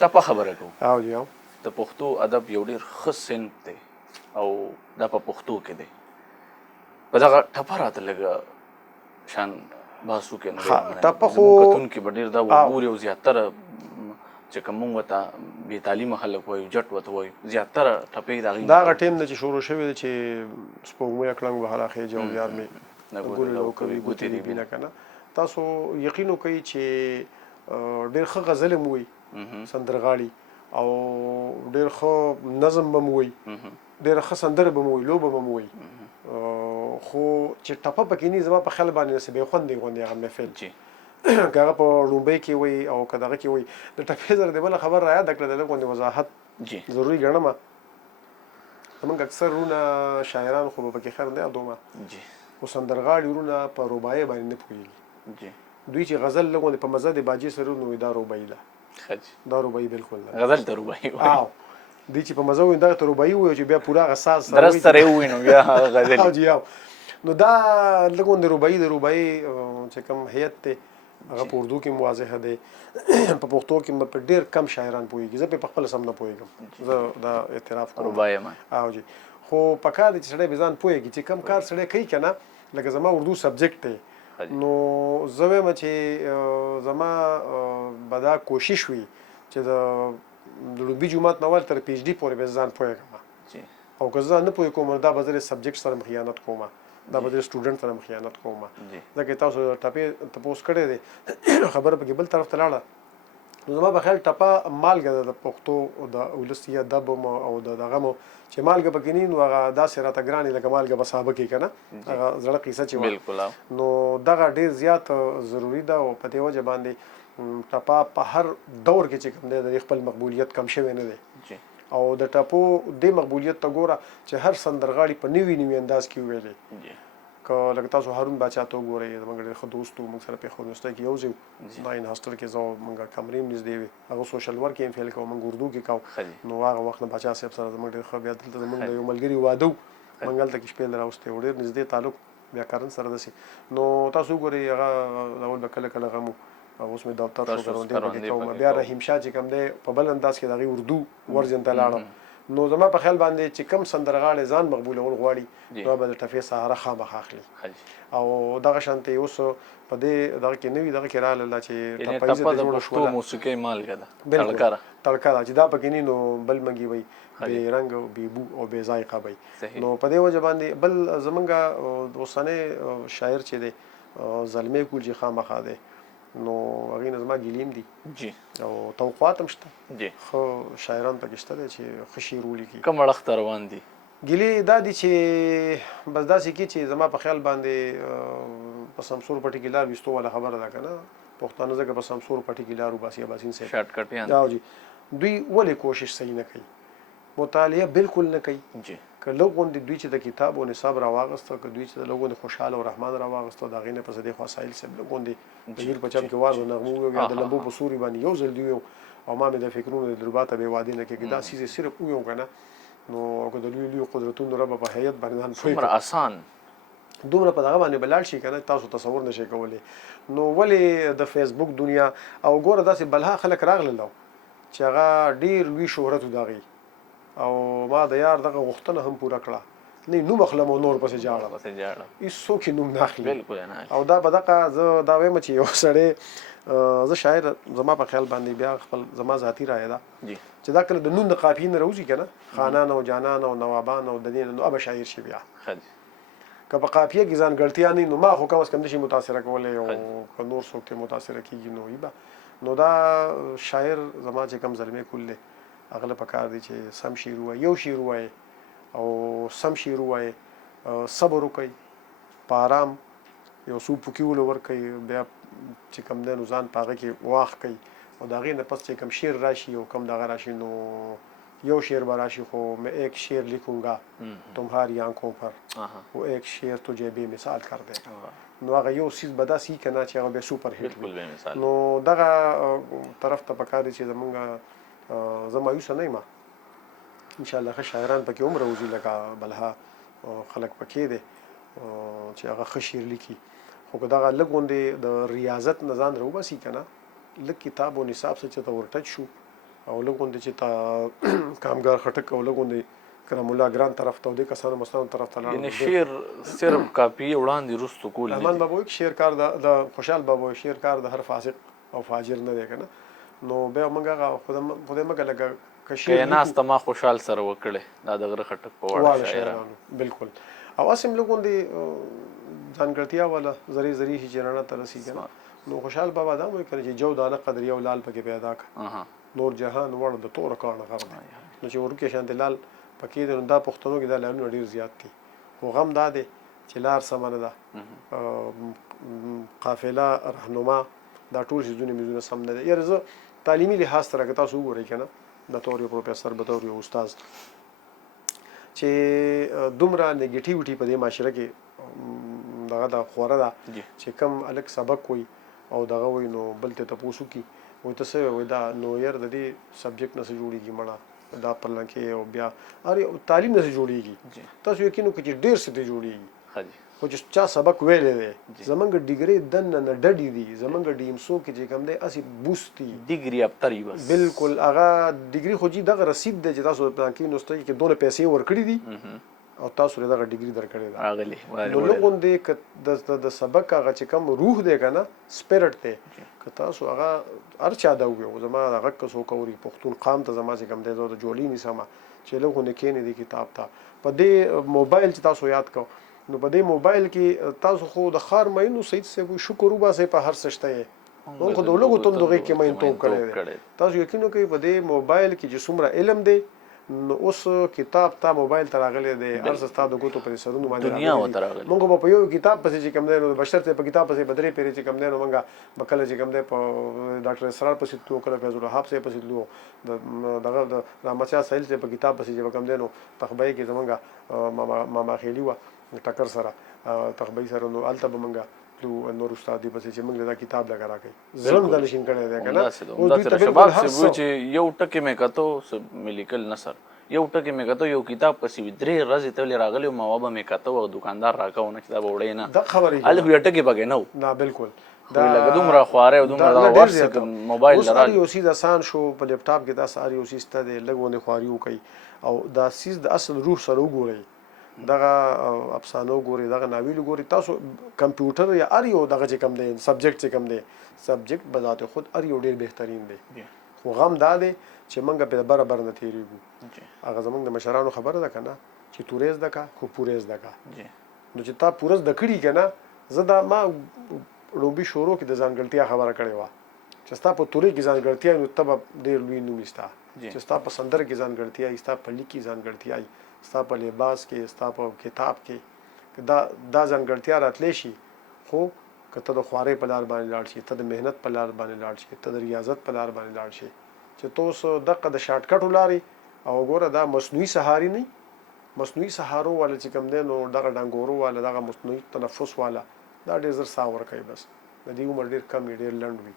ټپه خبره کوو. او جی د پښتو ادب یو ډېر ښه صنف دی او دا په پښتو کې دی. په دغه ټپه راته لږه شان بحث وکړې نو ټپه خو زموږ کتونکي به ډېر دا وګوري او زیاتره چې کوم موږ ورته بې تعلیمه خلک وایو جټ ورته وایو زیاتره ټپې د هغې دا هغه ټایم دی چې شروع شوی دی چې سپوږمۍ کړنګ وهله خېجه او یار مې ګورې لو کوي ګوتې دې بینه که نه تاسو یقین وکئ چې ډېر ښه غزل هم وایي سندرغاړي او ډېر ښه نظم به م وایي ډېره ښه سندره به م وایي لوبه به م وایي خو چې ټپه پکې نه زما په خیال باندې داسې بې خوندې غوندې هغه محفل که هغه په لومبۍ کې وایي او که دغه کې وایي د ټپې سره د بله خبر را یاده کړه د لږ غوندې وضاحت ضروري ګڼم. زمونږ اکثر وروڼه شاعران خو به پکې خیر نه یادومه خو سندرغاړي وروڼه په رباعي باندې نه پوهېږي دوی چې غزل لږ غوندې په مزه د باجې سره نو دا رباعي ده دا رباعي بالکل ده غزل ته رباعي وایي دوی چې په مزه وایي دغه ته رباعي وایي چې بیا پوره هغه ساز درست سره یې ووایي نو بیا هغه غزل نو دا لږ غوندې رباعي د رباعي چې کوم هیئت دی هغه په اردو کې واضحه دی په پښتو کې مې په ډېر کم شاعران پوهېږي زه پې په خپله سم نه پوهېږم زه دا اعتراف کوم رباعي یم او جی خو په کار دی چې سړی بې ځان پوهېږي چې کم کار سړی کوي که نه لکه زما اردو سبجیکټ دی نو زه وایم چې زما به دا کوشش وي چې د لوبي جومات نه ول تر پی ایچ ډي پورې به ځان پوهېږم او که زه نه پوهې کوم دا به زه د سبجیکټ سره خیانت کوم دا به د سټوډنټ سره خیانت کوم ځکه تاسو ټپې تپوس کړی دی خبره پکې بل طرف ته لاړه نو زما په خیال ټپه مالګه ده د پښتو د ولسي ادب او د دغه مو چې مالګه پکې نه نو هغه داسې راته ګرانې لکه مالګه به سابه کې که نه هغه زړه قیصه چې وه نو دغه ډېر زیات ضروري ده او په دې وجه باندې ټپه په هر دور کې چې کوم دی د خپل مقبولیت کم شوی نه دی او د ټپو دې مقبولیت ته ګوره چې هر سندرغاړي په نوي نوي انداز کې ویلې که لکه تاسو هارون باچا ته وګورئ زموږ ډېر ښه دوست و موږ سره پېښور یونیورسټۍ کې یو ځای وو ناین هاسټل کې زه موږ کمرې هم نږدې وې هغه سوشل ورک یې هم فیل کوو موږ اردو کې کوو نو هغه وخت نه باچا صاحب سره زموږ ډېر ښه بیا دلته زموږ د یو ملګري واده و موږ هلته کې شپې راوستې و ډېر نږدې تعلق بیا کارن سره داسې نو تاسو وګورئ هغه اول به کله کله غم اوس مې دفتر شو کروندې کوم بیا رحیم شاه چې کوم دی په بل انداز کې د هغې اردو ورژن ته لاړم نو زما په خیال باندې چې کم سندرغاړی ځان مقبولول غواړي نو به د ټپې سهاره خامخا اخلي او دغه شانتې اوس په دې دغه کې نوي دغه کې راغله چې ټپه د پښتو موسیقۍ مالګه ده تړکه ده چې دا پکې نه نو بل مګي وي بې رنګ او بې بو او بې ذایقه وي نو په دې وجه باندې بل زمونږ اوسنی شاعر چې دی زلمی کولجي خامخا دی نو هغې نه زما ګیلې هم دي او توقعات هم شته ښه شاعران پکې شته دی چې ښه شعر ولیکي کوم اړخ ته روان دي ګیلې دا دي چې بس داسې کې چې زما په خیال باندې په سمسور پټي کې لار ویستو والا خبره ده که نه پښتانه ځکه په سمسور پټي کې لار وباسي اباسین صاحب شارټکټیان او جی دوی ولې کوشش صحیح نه کوي مطالعه بالکل نه کوي که لږ غوندې دوی چې د کتاب او نصاب راواغسته که دوی چې د لږ غوندې خوشحال او رحمان راواغسته د هغې نه پس دې خوا سایل صاحب لږ غوندې د ژیر په چم کې وار نغمو ویو یا د لمبو په سوري باندې یو ځل دی ویو او ما مې د فکرونو د درباته بې وادي نه کېږي دا څیز یې صرف ویو که نه نو که د لوی لوی قدرتونو ربه په هیئت باندې ځان پوه څومره آسان دومره په دغه باندې به لاړ شي که نه تاسو تصور نه شئ کولی نو ولې د فیسبوک دنیا او ګوره داسې بلها خلک راغلل چې هغه ډېر لوی شهرت و د هغې او ما د یار دغه غوښتنه هم پوره کړه نه نوم اخلم او نور پسې جاړم هېڅوک یې نوم نه اخلي او دا به دغه زه دا وایم چې یو سړی زه شاعر زما په خیال باندې بیا خپل زما ذاتي رایه ده چې دا کله د نون د قافیې نه راوځي که نه خانان او جانان او نوابان او د دې نه نو ابه شاعر شي بیا که په قافیه کې ځانګړتیا نه نو ما خو کم از کم نشي متاثره کولی او که نور څوک ترې متاثره کېږي نو وي به نو دا شاعر زما چې کوم زلمی کول دی هغه له پکار دی چې سم شعر ووایي یو شعر ووایي او سم شعر ووایي صبر وکړئ په آرام یو څو پوکي ورکړئ بیا چې کوم دی نو ځان په هغه کې واخ کوئ او د هغې نه پس چې کوم شعر راشي او کوم دغه راشي نو یو شعر به راشي خو میں ایک شعر لکھوں گا تمہاری آنکھوں پر وہ ایک شعر تجھے بے مثال کر دے نو هغه یو څیز به داسې وي که نه چې هغه بیا سوپر هیټ نو دغه طرف ته پکار دی چې زمونږ زه مایوسه نه یم انشاءالله ښه شاعران پکې هم راوځي لکه بلها خلک پکې دی چې هغه ښه شعر لیکي خو که دغه لږ غوندې د ریاضت نه ځان راوباسي که نه لږ کتاب او نصاب څه چې ته ورټچ شو او لګون دي چې تا کامګار خټک او لګون دي کرم الله ګران طرف ته د کسانو مستانو طرف ته لاړ یعنی شعر صرف کاپی وړاندې رستو کول رحمان بابا وایي شعر کار د خوشحال بابا شعر کار د هر فاسق او فاجر نه دی کنه نو به موږ خدای مګه لګه کشیر ناس ته ما خوشحال سره وکړي دا د غره خټک په وړه شاعرانو بالکل او اسیم لګون دي ځانګړتیا والا زری هجرانه ترسي کنه نو خوشحال بابا دا وایي کنه چې جو دانه قدر یو لال پکې پیدا کا نور جهان وړ د تور کار نه غره نو چې ورکه شانت لال پکې د دا پښتنو کې دا لالونه ډیر زیات دي خو غم دا دی چې لار سمانه ده قافله رهنما دا ټول شیزونه میزونه سم نه دي یاره زه تعلیمي لحاظ سره که تاسو وګورئ کنه د تور یو پروفیسور به تور یو استاد چې دومره نیگیټیوټي په دې معاشره کې دغه د خوره ده چې کم الک سبق وي او دغه وي نو بل ته تاسو کی وي تاسو وي دا نو ير د دې سبجیکټ نه جوړیږي مړه دا پرلنکې او بیا اری تعلیم نه جوړیږي تاسو یقینو کې چې ډیر څه دی جوړیږي خو چې چا سبق ویلې دی زمونږ ډیګري دن نه ډډې دي زمونږ ډیمسو کې چې کوم دی اسی بوستي ډیګري اپتری بس بالکل هغه ډیګري خو جی دغه رسید دی چې تاسو پلان کې نوستای کې دونه پیسې ورکړي دي او تاسو دغه ډیګري درکړي دا اغلی نو لګون دی ک د سبق هغه چې کوم روح دی کنه سپیرټ دی که تاسو هغه ارچا دا وګورئ زما هغه کسو کوري پښتون قام ته زما چې کوم دی د جوړی نسمه چې له نه کېنه دی کتاب ته په دې موبایل چې تاسو یاد کو نو په دې موبایل کې تاسو خو د خار مینو سید سے شکر وبا سه په هر سشته نو خو د لوګو تم دغه کې مین توپ کړي تاسو یقینو کوي په دې موبایل کې چې څومره علم دی نو اوس کتاب تا موبایل ته راغلی دی ارس استاد غوتو په سرونو باندې دنیا و ته راغلی مونږ په یو کتاب پسې چې کوم دی نو بشر ته په کتاب پسې بدري پیری چې کوم دی نو مونږه بکله چې کوم دی په ډاکټر اسرار پسې تو کله فیض الوهاب سه پسې لو دغه د رامچا سایل ته په کتاب پسې چې کوم دی نو تخبای کې زمونږه ماما خېلی و ټکر سره تخبای سره نو الته بمونږه نور استاد دی پسې چې موږ دا کتاب لګا راکې زلم د نشین کړي دی کنه او د شباب څه چې یو ټکی مې کتو ملیکل نصر یو ټکی مې کتو یو کتاب پسې درې ورځې ته راغلی ما وبه مې کتو او دکاندار راکاونه چې دا وړې نه دا خبرې الف یو ټکی پکې نو نه بالکل دا لګ دومره خواره او دومره دا ورسې موبایل لرال یو سیده آسان شو په لپټاپ کې دا ساری یو سیسته دی لګونه خواريو کوي او دا سیس د اصل روح سره وګورئ دغه افسانو ګوري دغه ناویل ګوري تاسو کمپیوټر یا اریو دغه چې کم دی سبجیکټ چې کم دی سبجیکټ بذات خود اریو ډیر بهترین دی خو غم دا دی چې منګه په برابر نه تیریږي هغه زمونږ د مشرانو خبره ده کنه چې تورېز دکا خو پورېز دکا نو چې تا پورز دکړي کنه زدا ما روبي شروع کې د ځانګړتیا خبره کړې و چې ستا په تورې کې ځانګړتیا نو تب ډیر لوی نوم استا چې ستا په سندر کې ځانګړتیا استا په لیکي ځانګړتیا ستا په لباس کې ستا په کتاب کې دا ځانګړتیا راتلی شي خو که ته د خوارې په لار باندې لاړ شي ته د مهنت په لار باندې لاړ شي ته د ریاضت په لار باندې لاړ شي چې توسو دغه د شارټ کټ لارې او ګوره دا مصنوعي سهاري نه مصنوعي سهارو والا چې کوم دی نو دغه ډنګورو والا دغه مصنوعي تنفس والا دا ډېر زر ساه ورکوي بس د دې عمر ډېر کم ډېر لنډ وي